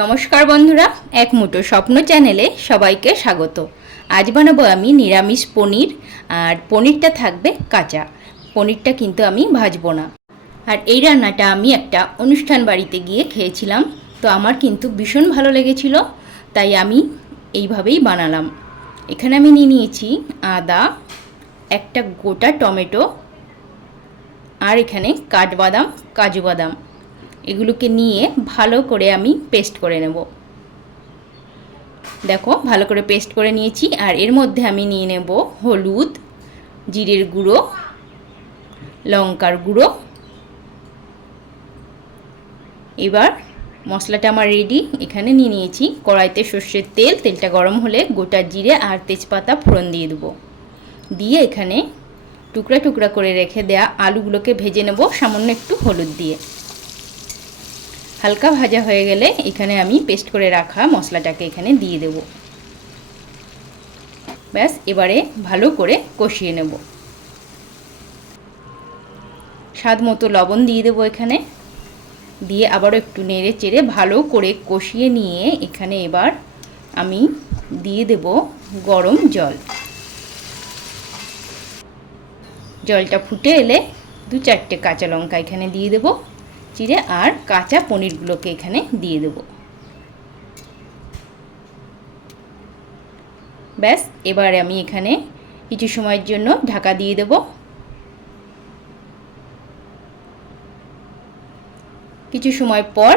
নমস্কার বন্ধুরা, এক মুঠো স্বপ্ন চ্যানেলে সবাইকে স্বাগত। আজ বানাবো আমি নিরামিষ পনির, আর পনিরটা থাকবে কাঁচা। পনিরটা কিন্তু আমি ভাজবো না। আর এই রান্নাটা আমি একটা অনুষ্ঠান বাড়িতে গিয়ে খেয়েছিলাম, তো আমার কিন্তু ভীষণ ভালো লেগেছিল, তাই আমি এইভাবেই বানালাম। এখানে আমি নিয়ে নিয়েছি আদা, একটা গোটা টমেটো, আর এখানে কাঠবাদাম, কাজু বাদাম। এগুলোকে নিয়ে ভালো করে আমি পেস্ট করে নেব। দেখো, ভালো করে পেস্ট করে নিয়েছি। আর এর মধ্যে আমি নিয়ে নেব হলুদ, জিরের গুঁড়ো, লঙ্কার গুঁড়ো। এবার মশলাটা আমার রেডি এখানে নিয়ে নিয়েছি কড়াইতে সর্ষের তেল। তেলটা গরম হলে গোটা জিরে আর তেজপাতা ফোড়ন দিয়ে দেবো। দিয়ে এখানে টুকরা টুকরা করে রেখে দেয়া আলুগুলোকে ভেজে নেব, সামান্য একটু হলুদ দিয়ে। হালকা ভাজা হয়ে গেলে এখানে আমি পেস্ট করে রাখা মশলাটাকে এখানে দিয়ে দেব। ব্যাস, এবারে ভালো করে কষিয়ে নেব। স্বাদ মতো লবণ দিয়ে দেবো এখানে। দিয়ে আবারও একটু নেড়ে চেড়ে ভালো করে কষিয়ে নিয়ে এখানে এবার আমি দিয়ে দেব গরম জল। জলটা ফুটে এলে দু চারটে কাঁচা লঙ্কা এখানে দিয়ে দেবো। চিড়ে আর কাঁচা পনিরগুলোকে এখানে দিয়ে দেব। ব্যাস, এবার আমি এখানে কিছু সময়ের জন্য ঢাকা দিয়ে দেব। কিছু সময় পর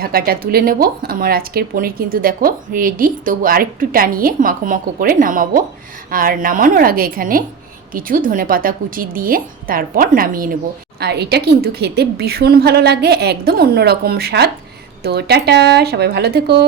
ঢাকাটা তুলে নেব। আমার আজকের পনির কিন্তু দেখো রেডি তবু আরেকটু টানিয়ে মাখো মাখো করে নামাবো। আর নামানোর আগে এখানে কিছু ধনেপাতা কুচি দিয়ে তারপর নামিয়ে নেব। আর এটা কিন্তু খেতে ভীষণ ভালো লাগে, একদম অন্যরকম স্বাদ। তো টাটা, সবাই ভালো থেকো।